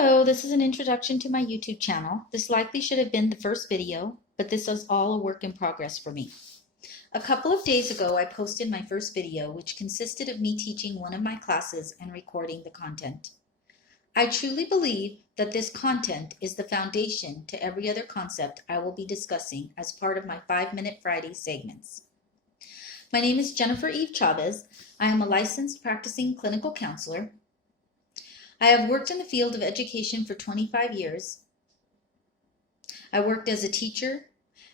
Hello, this is an introduction to my YouTube channel. This likely should have been the first video, but this is all a work in progress for me. A couple of days ago, I posted my first video, which consisted of me teaching one of my classes and recording the content. I truly believe that this content is the foundation to every other concept I will be discussing as part of my 5-Minute Friday segments. My name is Jennifer Eve Chavez. I am a licensed practicing clinical counselor. I have worked in the field of education for 25 years. I worked as a teacher,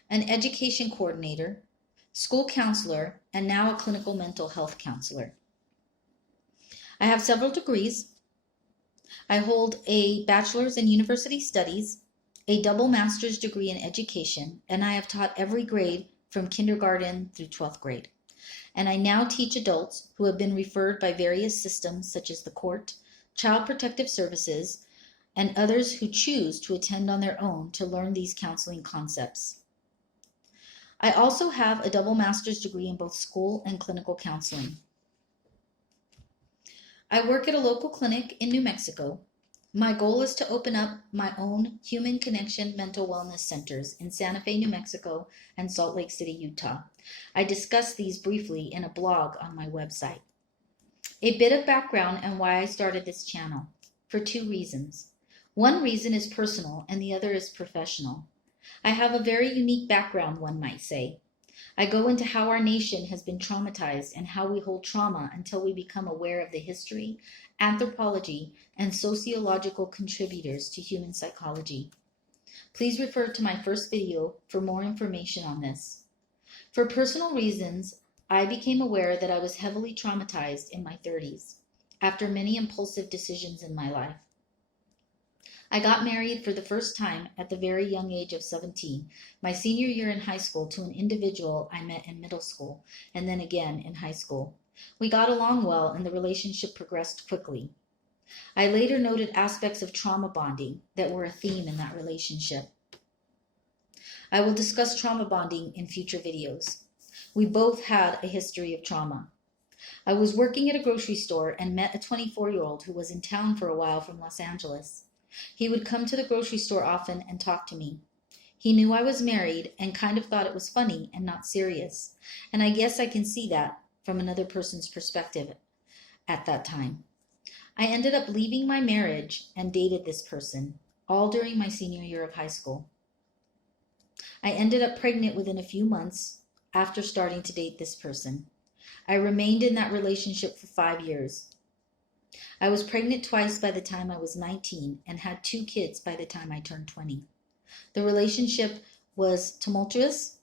an education coordinator, school counselor, and now a clinical mental health counselor. I have several degrees. I hold a bachelor's in university studies, a double master's degree in education, and I have taught every grade from kindergarten through 12th grade. And I now teach adults who have been referred by various systems such as the court, Child Protective Services, and others who choose to attend on their own to learn these counseling concepts. I also have a double master's degree in both school and clinical counseling. I work at a local clinic in New Mexico. My goal is to open up my own Human Connection mental wellness centers in Santa Fe, New Mexico, and Salt Lake City, Utah. I discuss these briefly in a blog on my website. A bit of background on why I started this channel, for two reasons. One reason is personal and the other is professional. I have a very unique background, one might say. I go into how our nation has been traumatized and how we hold trauma until we become aware of the history, anthropology, and sociological contributors to human psychology. Please refer to my first video for more information on this. For personal reasons, I became aware that I was heavily traumatized in my 30s after many impulsive decisions in my life. I got married for the first time at the very young age of 17, my senior year in high school, to an individual I met in middle school and then again in high school. We got along well and the relationship progressed quickly. I later noted aspects of trauma bonding that were a theme in that relationship. I will discuss trauma bonding in future videos. We both had a history of trauma. I was working at a grocery store and met a 24-year-old who was in town for a while from Los Angeles. He would come to the grocery store often and talk to me. He knew I was married and kind of thought it was funny and not serious. And I guess I can see that from another person's perspective at that time. I ended up leaving my marriage and dated this person, all during my senior year of high school. I ended up pregnant within a few months after starting to date this person. I remained in that relationship for 5 years. I was pregnant twice by the time I was 19 and had 2 kids by the time I turned 20. The relationship was tumultuous,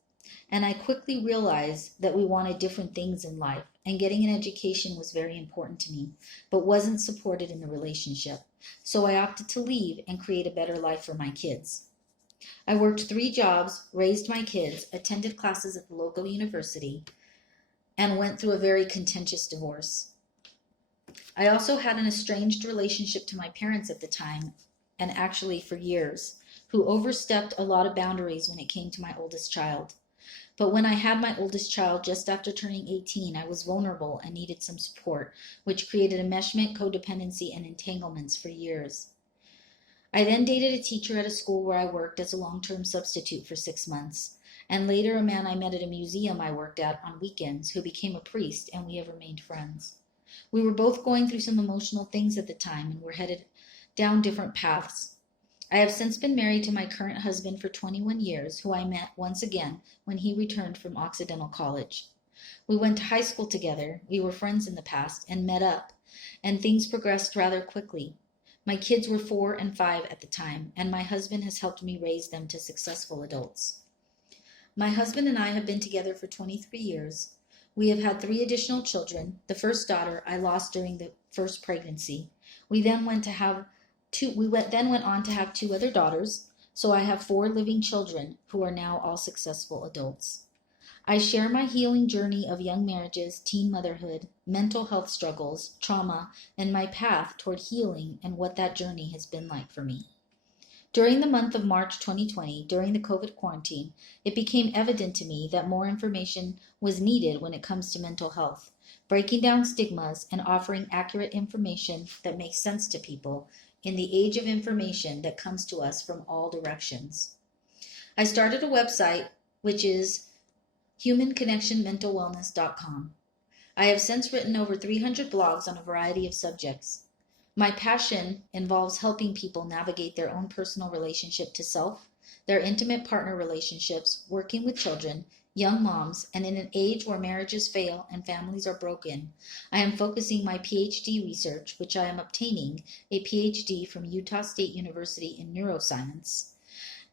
and I quickly realized that we wanted different things in life, and getting an education was very important to me, but wasn't supported in the relationship. So I opted to leave and create a better life for my kids. I worked 3 jobs, raised my kids, attended classes at the local university, and went through a very contentious divorce. I also had an estranged relationship to my parents at the time, and actually for years, who overstepped a lot of boundaries when it came to my oldest child. But when I had my oldest child just after turning 18, I was vulnerable and needed some support, which created enmeshment, codependency, and entanglements for years. I then dated a teacher at a school where I worked as a long-term substitute for 6 months, and later a man I met at a museum I worked at on weekends who became a priest, and we have remained friends. We were both going through some emotional things at the time and were headed down different paths. I have since been married to my current husband for 21 years, who I met once again when he returned from Occidental College. We went to high school together, we were friends in the past, and met up, and things progressed rather quickly. My kids were 4 and 5 at the time, and my husband has helped me raise them to successful adults. My husband and I have been together for 23 years. We have had 3 additional children. The first daughter I lost during the first pregnancy. We then went on to have 2 other daughters, so I have 4 living children who are now all successful adults. I share my healing journey of young marriages, teen motherhood, mental health struggles, trauma, and my path toward healing and what that journey has been like for me. During the month of March 2020, during the COVID quarantine, it became evident to me that more information was needed when it comes to mental health. Breaking down stigmas and offering accurate information that makes sense to people in the age of information that comes to us from all directions. I started a website which is humanconnectionmentalwellness.com. I have since written over 300 blogs on a variety of subjects. My passion involves helping people navigate their own personal relationship to self, their intimate partner relationships, working with children, young moms, and in an age where marriages fail and families are broken, I am focusing my PhD research, which I am obtaining a PhD from Utah State University in neuroscience,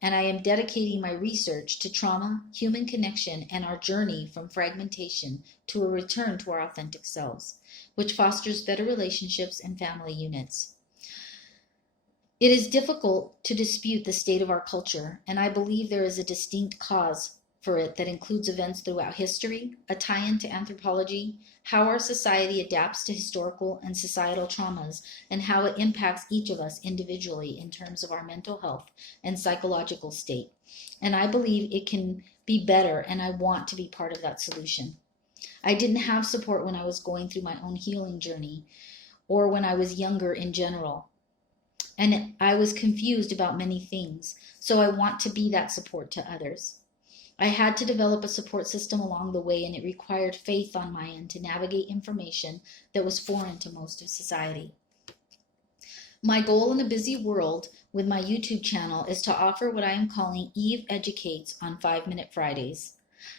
and I am dedicating my research to trauma, human connection, and our journey from fragmentation to a return to our authentic selves, which fosters better relationships and family units. It is difficult to dispute the state of our culture, and I believe there is a distinct cause for it that includes events throughout history, a tie-in to anthropology, how our society adapts to historical and societal traumas, and how it impacts each of us individually in terms of our mental health and psychological state. And I believe it can be better, and I want to be part of that solution. I didn't have support when I was going through my own healing journey or when I was younger in general. And I was confused about many things, so I want to be that support to others. I had to develop a support system along the way, and it required faith on my end to navigate information that was foreign to most of society. My goal in a busy world with my YouTube channel is to offer what I am calling Eve Educates on 5-Minute Fridays.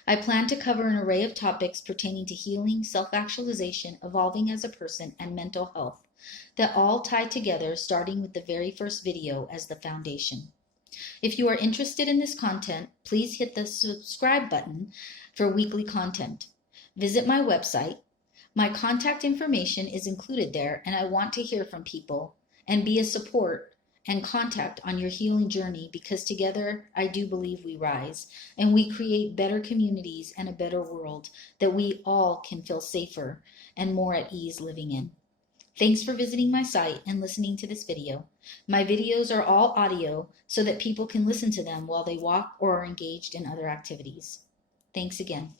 I plan to cover an array of topics pertaining to healing, self-actualization, evolving as a person, and mental health that all tie together, starting with the very first video as the foundation. If you are interested in this content, please hit the subscribe button for weekly content. Visit my website. My contact information is included there, and I want to hear from people and be a support and contact on your healing journey, because together I do believe we rise and we create better communities and a better world that we all can feel safer and more at ease living in. Thanks for visiting my site and listening to this video. My videos are all audio so that people can listen to them while they walk or are engaged in other activities. Thanks again.